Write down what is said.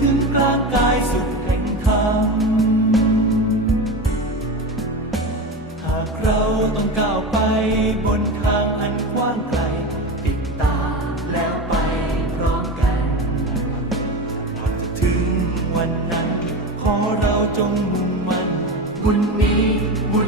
ถึงกลางกายสุดแห่งธรรม หากเราต้องก้าวไปบนทางอันกว้างไกล ติดตามแล้วไปพร้อมกันหากจะถึงวันนั้น ขอเราจงมุ่งมั่นบุญนี้บุญ